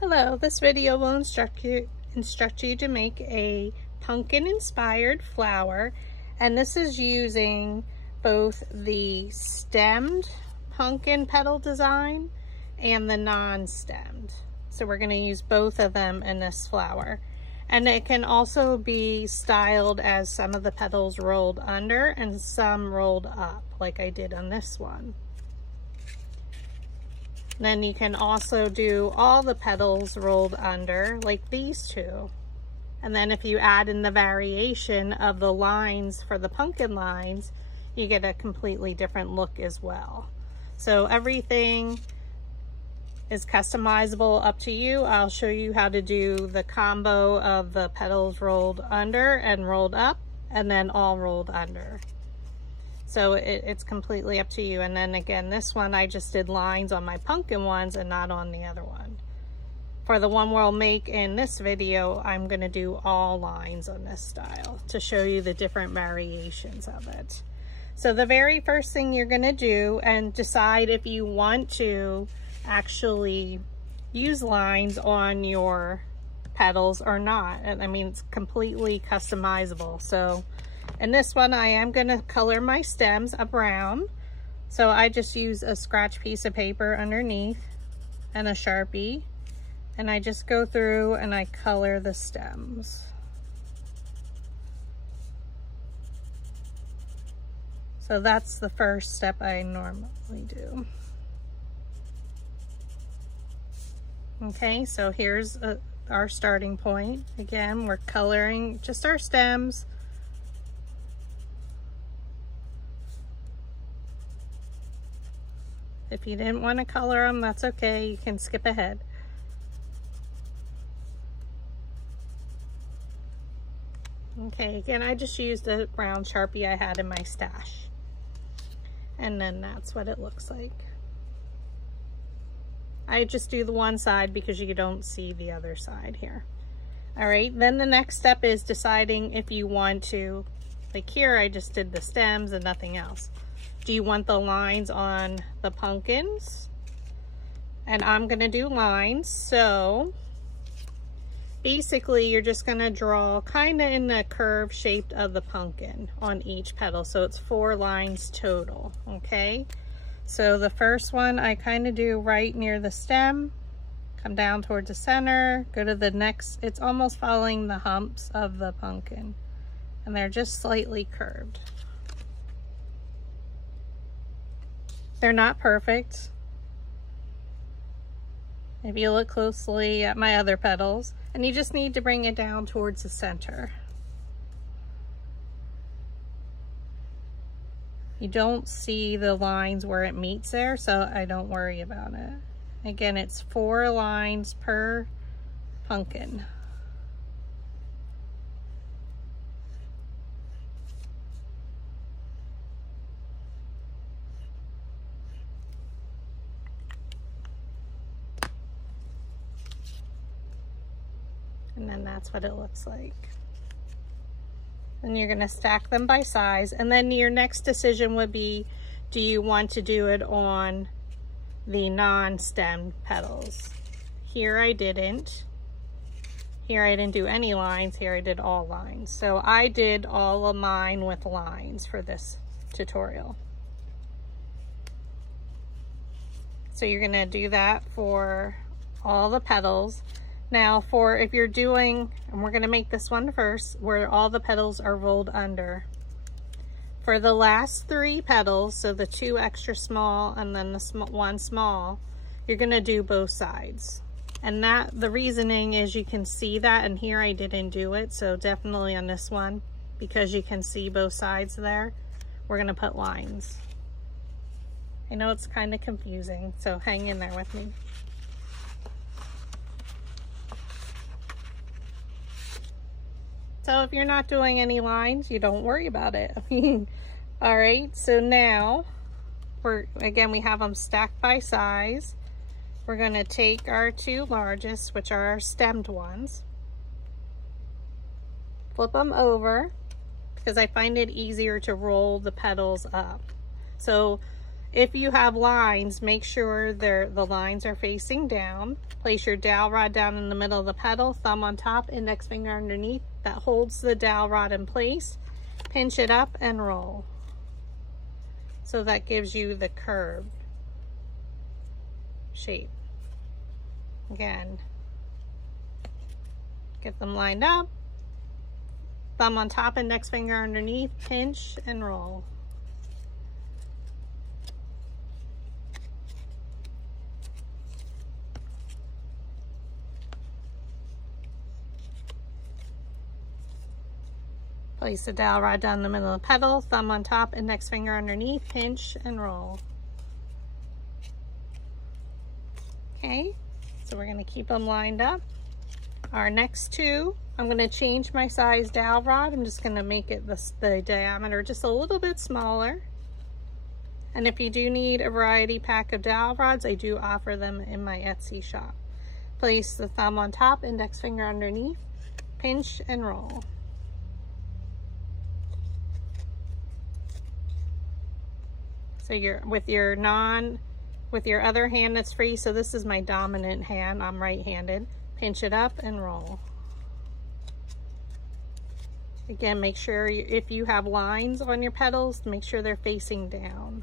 Hello, this video will instruct you to make a pumpkin inspired flower, and this is using both the stemmed pumpkin petal design and the non-stemmed. So we're going to use both of them in this flower. And it can also be styled as some of the petals rolled under and some rolled up, like I did on this one. Then you can also do all the petals rolled under, like these two. And then if you add in the variation of the lines for the pumpkin lines, you get a completely different look as well. So everything is customizable, up to you. I'll show you how to do the combo of the petals rolled under and rolled up, and then all rolled under. So it's completely up to you. And then again, this one I just did lines on my pumpkin ones and not on the other one. For the one we'll make in this video, I'm going to do all lines on this style to show you the different variations of it. So the very first thing you're going to do, and decide if you want to actually use lines on your petals or not. And I mean, it's completely customizable. So in this one, I am going to color my stems a brown. So I just use a scratch piece of paper underneath and a Sharpie. And I just go through and I color the stems. So that's the first step I normally do. Okay, so here's our starting point. Again, we're coloring just our stems. If you didn't want to color them, that's okay. You can skip ahead. Okay, again, I just used a brown Sharpie I had in my stash. And then that's what it looks like. I just do the one side because you don't see the other side here. All right, then the next step is deciding if you want to, like here, I just did the stems and nothing else. Do you want the lines on the pumpkins? And I'm gonna do lines. So basically you're just gonna draw kind of in the curve shape of the pumpkin on each petal. So it's 4 lines total, okay? So the first one I kind of do right near the stem, come down towards the center, go to the next, it's almost following the humps of the pumpkin, and they're just slightly curved. They're not perfect. If you look closely at my other petals, and you just need to bring it down towards the center. You don't see the lines where it meets there, so I don't worry about it. Again, it's 4 lines per pumpkin. And then that's what it looks like. And you're going to stack them by size. And then your next decision would be, do you want to do it on the non-stemmed petals? Here I didn't. Here I didn't do any lines. Here I did all lines. So I did all of mine with lines for this tutorial. So you're going to do that for all the petals. Now for if you're doing, and we're going to make this one first, where all the petals are rolled under. For the last 3 petals, so the 2 extra small and then the one small, you're going to do both sides. And that, the reasoning is you can see that, and here I didn't do it, so definitely on this one, because you can see both sides there, we're going to put lines. I know it's kind of confusing, so hang in there with me. So if you're not doing any lines, you don't worry about it. All right, so now we have them stacked by size. We're going to take our 2 largest, which are our stemmed ones, flip them over because I find it easier to roll the petals up. So If you have lines, make sure the lines are facing down. Place your dowel rod down in the middle of the petal, thumb on top, index finger underneath. That holds the dowel rod in place. Pinch it up and roll. So that gives you the curved shape. Again, get them lined up. Thumb on top, index finger underneath, pinch and roll. Place the dowel rod down the middle of the petal, thumb on top, index finger underneath, pinch and roll. Okay, so we're going to keep them lined up. Our next two, I'm going to change my size dowel rod. I'm just going to make it the diameter just a little bit smaller. And if you do need a variety pack of dowel rods, I do offer them in my Etsy shop. Place the thumb on top, index finger underneath, pinch and roll. So you're with your other hand that's free. So this is my dominant hand. I'm right-handed. Pinch it up and roll. Again, make sure if you have lines on your petals, make sure they're facing down.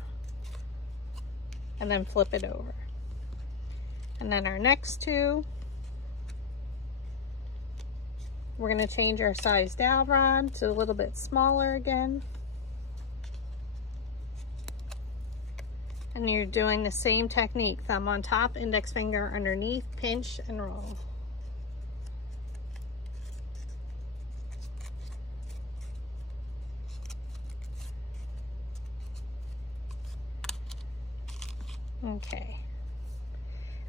And then flip it over. And then our next two, we're going to change our size dowel rod to a little bit smaller again. And you're doing the same technique, thumb on top, index finger underneath, pinch and roll. Okay.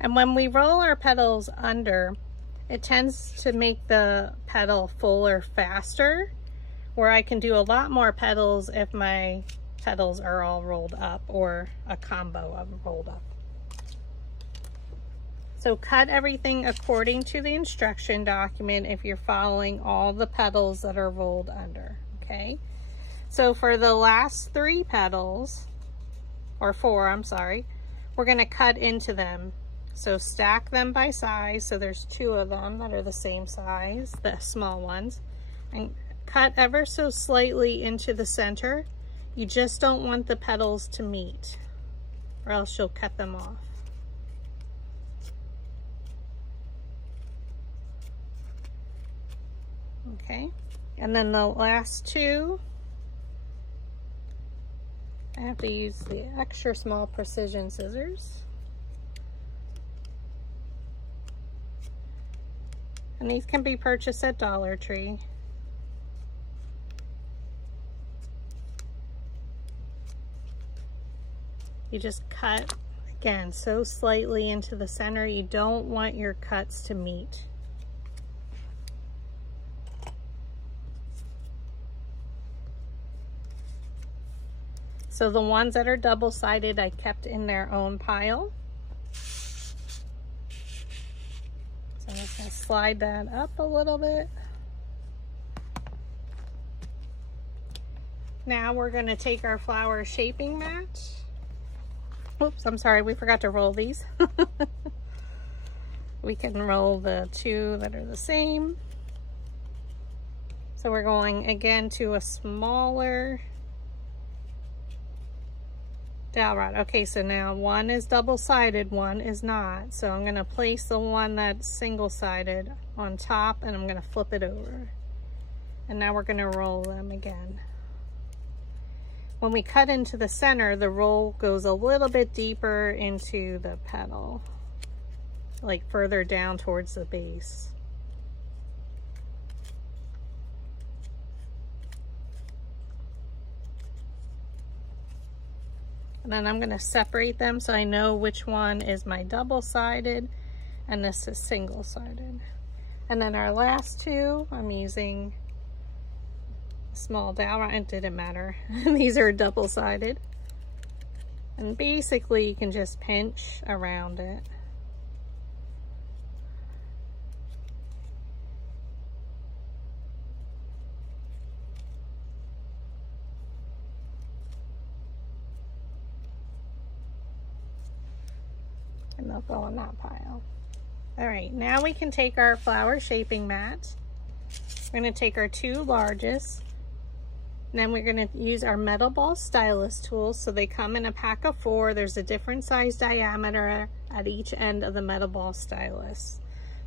And when we roll our petals under, it tends to make the petal fuller faster, where I can do a lot more petals if my petals are all rolled up, or a combo of rolled up. So cut everything according to the instruction document if you're following all the petals that are rolled under, okay? So for the last three petals, or four, I'm sorry, we're gonna cut into them. So stack them by size, so there's two of them that are the same size, the small ones, and cut ever so slightly into the center. You just don't want the petals to meet, or else you'll cut them off. Okay, and then the last two, I have to use the extra small precision scissors. And these can be purchased at Dollar Tree. You just cut, again, so slightly into the center. You don't want your cuts to meet. So the ones that are double-sided, I kept in their own pile. So I'm just going to slide that up a little bit. Now we're going to take our flower shaping mat. Oops, I'm sorry, we forgot to roll these. We can roll the two that are the same. So we're going again to a smaller dowel rod. Okay, so now one is double-sided, one is not. So I'm gonna place the one that's single-sided on top, and I'm gonna flip it over. And now we're gonna roll them again. When we cut into the center, the roll goes a little bit deeper into the petal, like further down towards the base. And then I'm going to separate them so I know which one is my double-sided and this is single-sided. And then our last two, I'm using small dowel rod. It didn't matter. These are double-sided. And basically you can just pinch around it. and they'll go in that pile. All right, now we can take our flower shaping mat. We're gonna take our 2 largest, and then we're gonna use our metal ball stylus tools. So they come in a pack of 4. There's a different size diameter at each end of the metal ball stylus.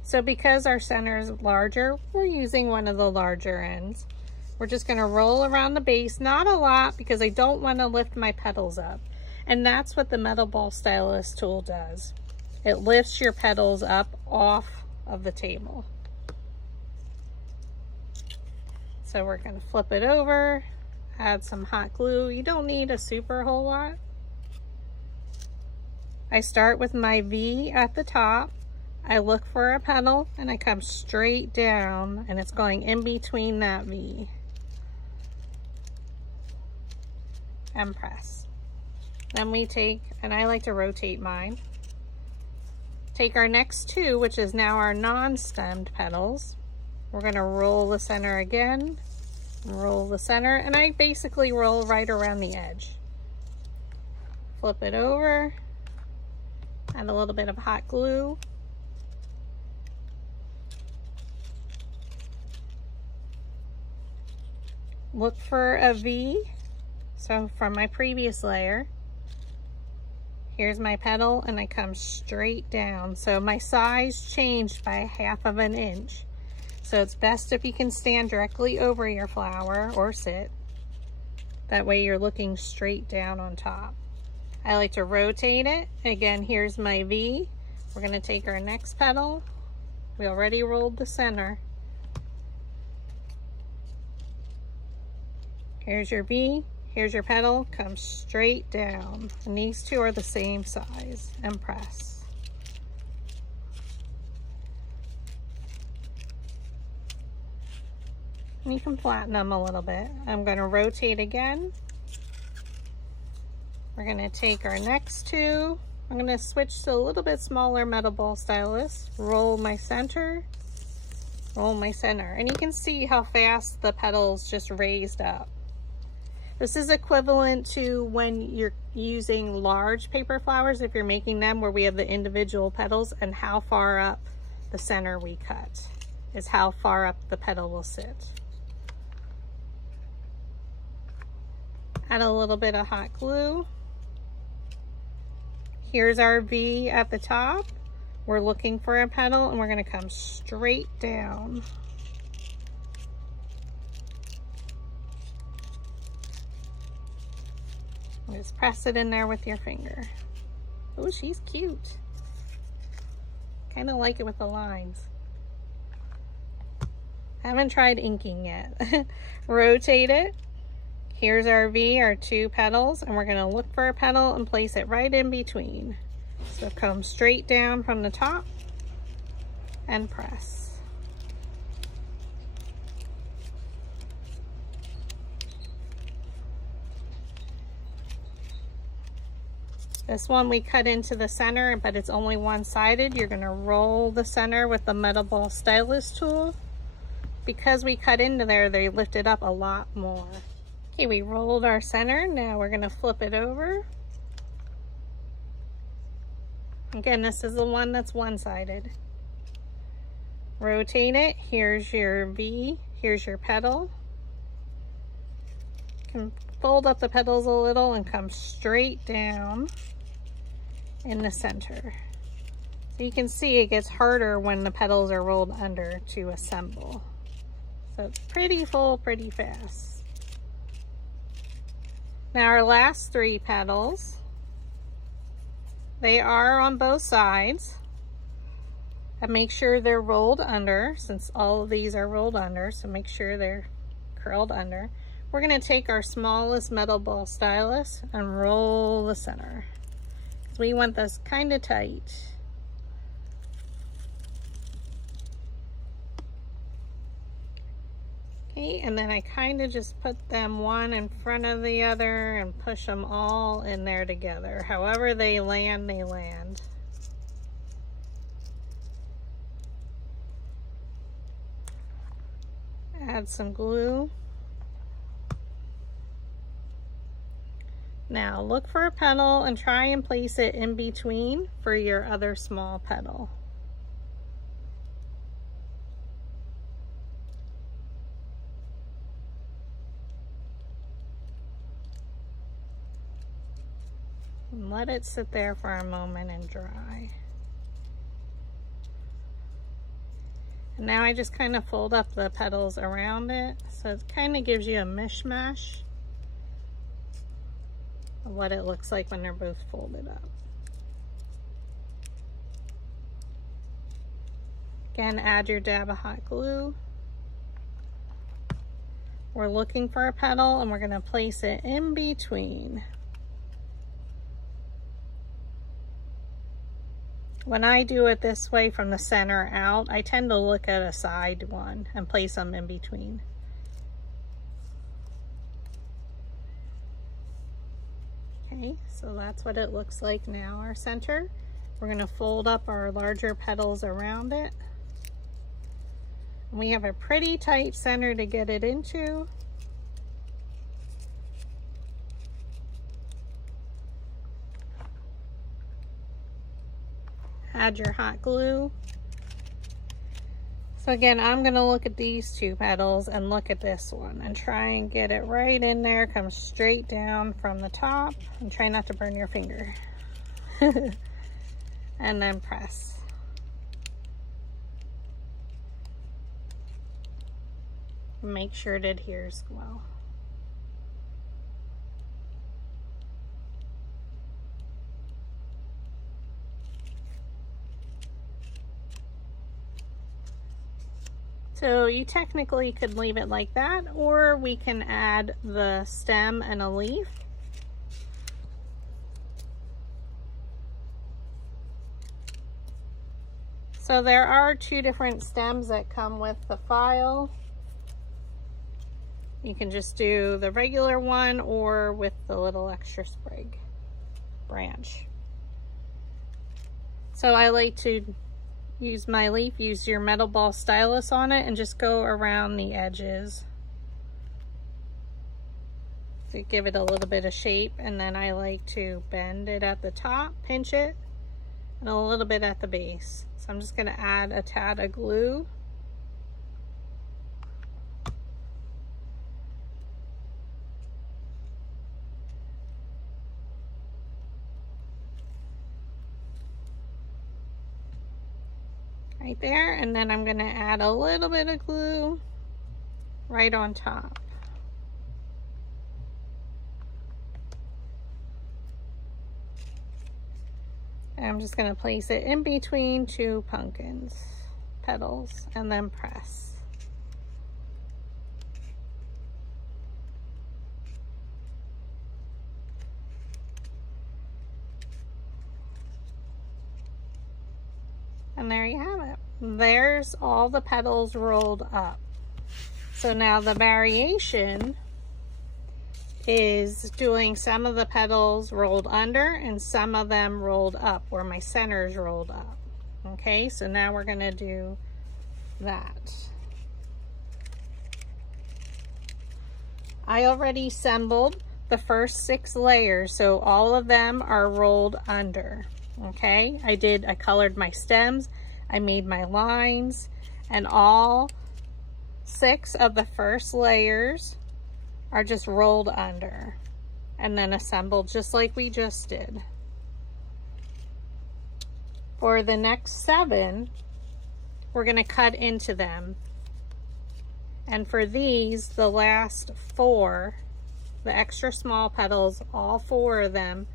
So because our center is larger, we're using one of the larger ends. We're just gonna roll around the base, not a lot because I don't wanna lift my petals up. And that's what the metal ball stylus tool does. It lifts your petals up off of the table. So we're gonna flip it over, add some hot glue. You don't need a super whole lot. I start with my V at the top. I look for a petal and I come straight down and it's going in between that V. And press. Then we take, and I like to rotate mine, take our next 2, which is now our non-stemmed petals. We're gonna roll the center again, roll the center, and I basically roll right around the edge. Flip it over, add a little bit of hot glue. Look for a V. So from my previous layer, here's my petal and I come straight down. So my size changed by 1/2 of an inch. So it's best if you can stand directly over your flower or sit. That way you're looking straight down on top. I like to rotate it. Again, here's my V. We're gonna take our next petal. We already rolled the center. Here's your V. Here's your petal, come straight down. And these 2 are the same size, and press. And you can flatten them a little bit. I'm gonna rotate again. We're gonna take our next 2. I'm gonna switch to a little bit smaller metal ball stylus, roll my center, roll my center. And you can see how fast the petals just raised up. This is equivalent to when you're using large paper flowers, if you're making them where we have the individual petals, and how far up the center we cut is how far up the petal will sit. Add a little bit of hot glue. Here's our V at the top. We're looking for a petal and we're gonna come straight down. Just press it in there with your finger. Oh, she's cute. Kind of like it with the lines. Haven't tried inking yet. Rotate it. Here's our V, our 2 petals, and we're gonna look for a petal and place it right in between. So come straight down from the top and press. This one we cut into the center, but it's only one-sided. You're gonna roll the center with the metal ball stylus tool. Because we cut into there, they lifted up a lot more. Okay, we rolled our center. Now we're gonna flip it over. Again, this is the one that's one-sided. Rotate it. Here's your V. Here's your petal. You can fold up the petals a little and come straight down in the center. So you can see it gets harder when the petals are rolled under to assemble. So it's pretty full, pretty fast. Now our last 3 petals, they are on both sides. And make sure they're rolled under, since all of these are rolled under, so make sure they're curled under. We're gonna take our smallest metal ball stylus and roll the center. We want this kind of tight. Okay, and then I kind of just put them one in front of the other and push them all in there together. However they land, they land. Add some glue. Now look for a petal and try and place it in between for your other small petal. And let it sit there for a moment and dry. And now I just kind of fold up the petals around it, so it kind of gives you a mishmash of what it looks like when they're both folded up. Again, add your dab of hot glue. We're looking for a petal and we're going to place it in between. When I do it this way from the center out, I tend to look at a side one and place them in between. Okay, so that's what it looks like now, our center. We're going to fold up our larger petals around it. And we have a pretty tight center to get it into. Add your hot glue. So again, I'm going to look at these two petals and look at this one and try and get it right in there, come straight down from the top, and try not to burn your finger. And then press. Make sure it adheres well. So you technically could leave it like that, or we can add the stem and a leaf. So there are two different stems that come with the file. You can just do the regular one or with the little extra sprig branch. So I like to use my leaf, use your metal ball stylus on it and just go around the edges to give it a little bit of shape. And then I like to bend it at the top, pinch it, and a little bit at the base. So I'm just going to add a tad of glue. Right there, and then I'm going to add a little bit of glue right on top. And I'm just going to place it in between two pumpkins petals and then press. And there you have it. There's all the petals rolled up. So now the variation is doing some of the petals rolled under and some of them rolled up, where my center's rolled up. Okay, so now we're going to do that. I already assembled the first 6 layers, so all of them are rolled under. Okay, I colored my stems, I made my lines, and all 6 of the first layers are just rolled under and then assembled just like we just did. For the next 7, we're going to cut into them. And for these, the last 4, the extra small petals, all 4 of them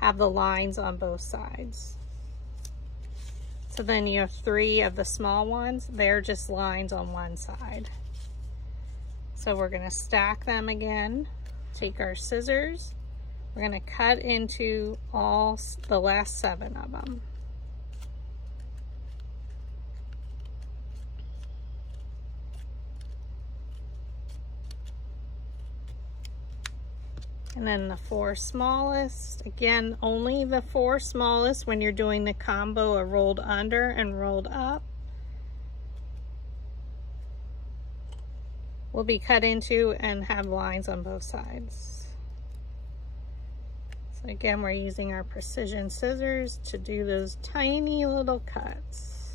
have the lines on both sides. So then you have 3 of the small ones, they're just lines on one side. So we're going to stack them again, take our scissors, we're going to cut into all the last 7 of them. And then the 4 smallest, again, only the 4 smallest when you're doing the combo of rolled under and rolled up will be cut into and have lines on both sides. So again, we're using our precision scissors to do those tiny little cuts.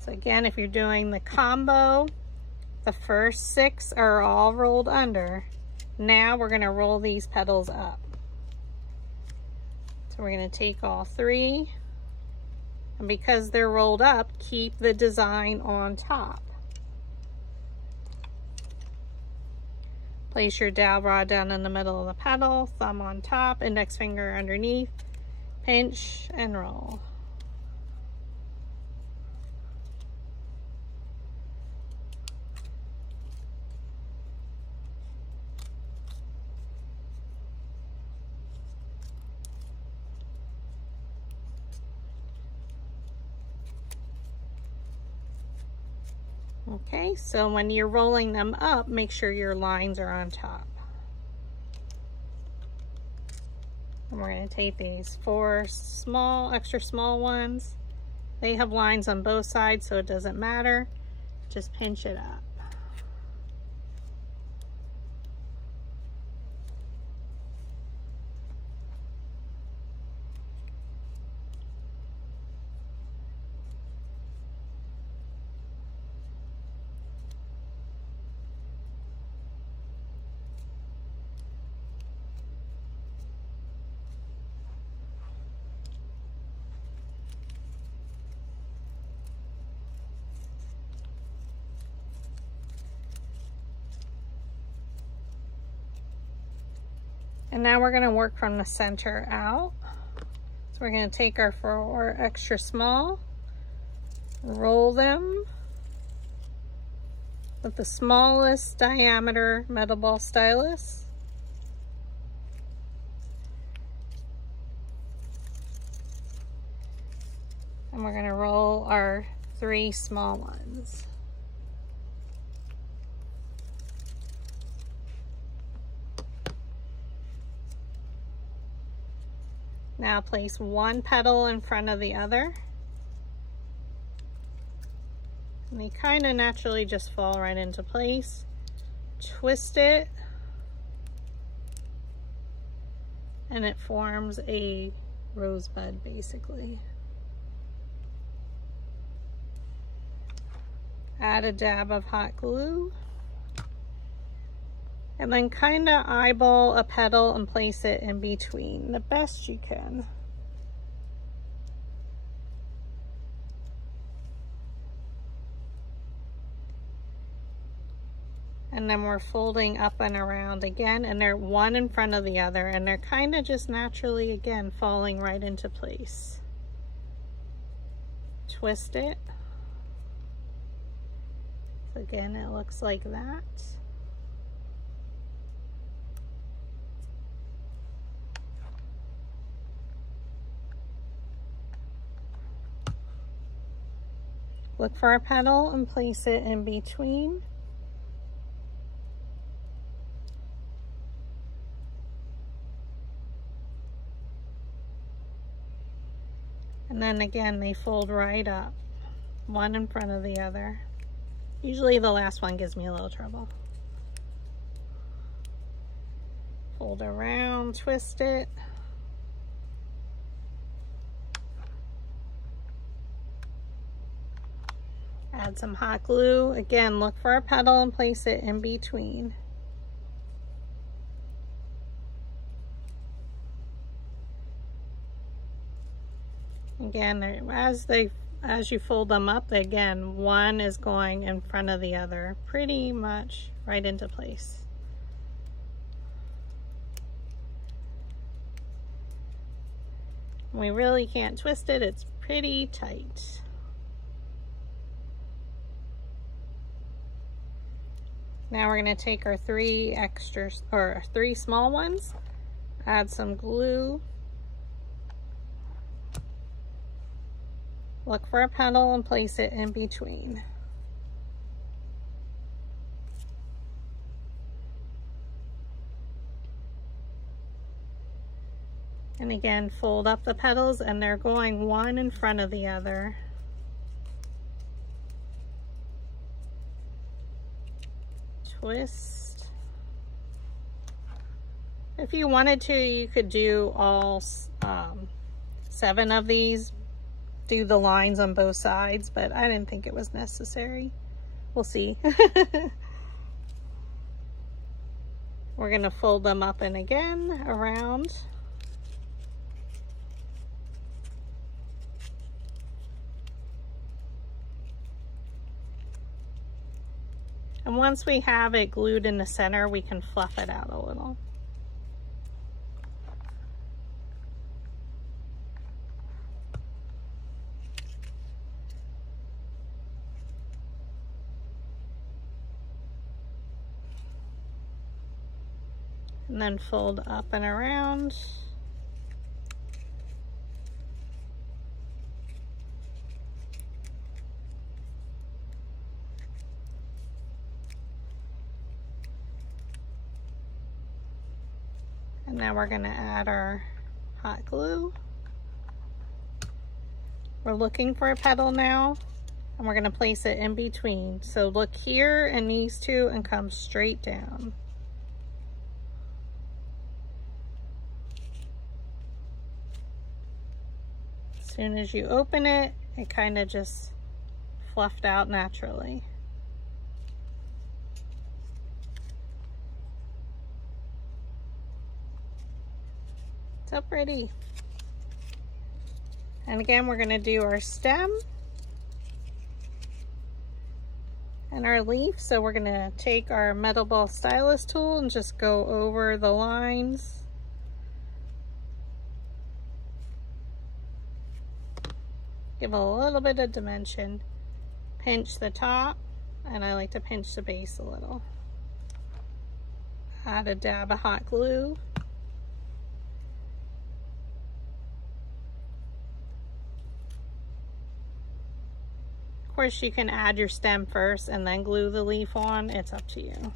So again, if you're doing the combo, the first 6 are all rolled under. Now we're going to roll these petals up. So we're going to take all 3, and because they're rolled up, keep the design on top. Place your dowel rod down in the middle of the petal, thumb on top, index finger underneath, pinch and roll. Okay, so when you're rolling them up, make sure your lines are on top. And we're going to take these 4 small, extra small ones. They have lines on both sides, so it doesn't matter. Just pinch it up. And now we're going to work from the center out. So we're going to take our 4 extra small, roll them with the smallest diameter metal ball stylus. And we're going to roll our 3 small ones. Now place 1 petal in front of the other. And they kind of naturally just fall right into place. Twist it. And it forms a rosebud basically. Add a dab of hot glue. And then kind of eyeball a petal and place it in between the best you can. And then we're folding up and around again, and they're one in front of the other, and they're kind of just naturally, again, falling right into place. Twist it. So again, it looks like that. Look for a petal and place it in between. And then again, they fold right up, one in front of the other. Usually the last one gives me a little trouble. Fold around, twist it. Add some hot glue. Again, look for a petal and place it in between. Again, as you fold them up, again, one is going in front of the other, pretty much right into place. We really can't twist it, it's pretty tight. Now we're going to take our 3 small ones, add some glue, look for a petal and place it in between. And again, fold up the petals, and they're going one in front of the other. twist. If you wanted to, you could do all 7 of these, do the lines on both sides, but I didn't think it was necessary. We'll see. We're gonna fold them up and again around. And once we have it glued in the center, we can fluff it out a little. And then fold up and around. And now we're going to add our hot glue. We're looking for a petal now, and we're going to place it in between. So look here in these two and come straight down. As soon as you open it, it kind of just fluffed out naturally. So pretty. And again, we're going to do our stem and our leaf. So we're going to take our metal ball stylus tool and just go over the lines. Give a little bit of dimension. Pinch the top, and I like to pinch the base a little. Add a dab of hot glue. Of course, you can add your stem first and then glue the leaf on. It's up to you.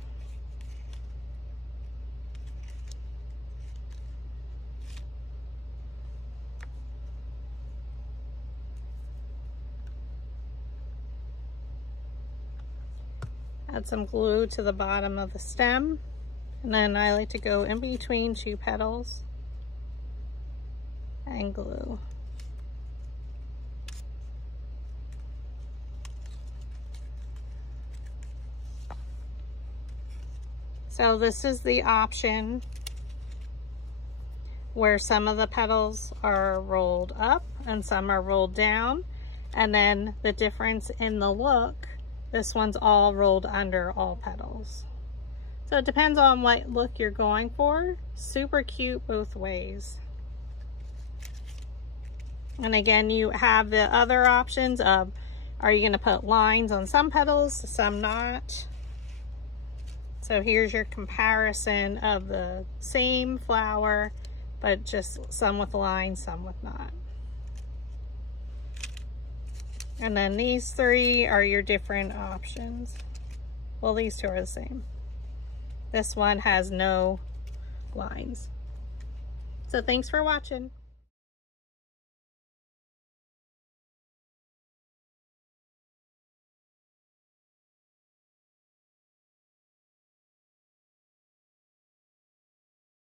Add some glue to the bottom of the stem, and then I like to go in between 2 petals and glue. So this is the option where some of the petals are rolled up and some are rolled down, and then the difference in the look, this one's all rolled under all petals. So it depends on what look you're going for. Super cute both ways. And again, you have the other options of, are you going to put lines on some petals, some not? So here's your comparison of the same flower, but just some with lines, some with not. And then these 3 are your different options. Well, these 2 are the same. This one has no lines. So thanks for watching.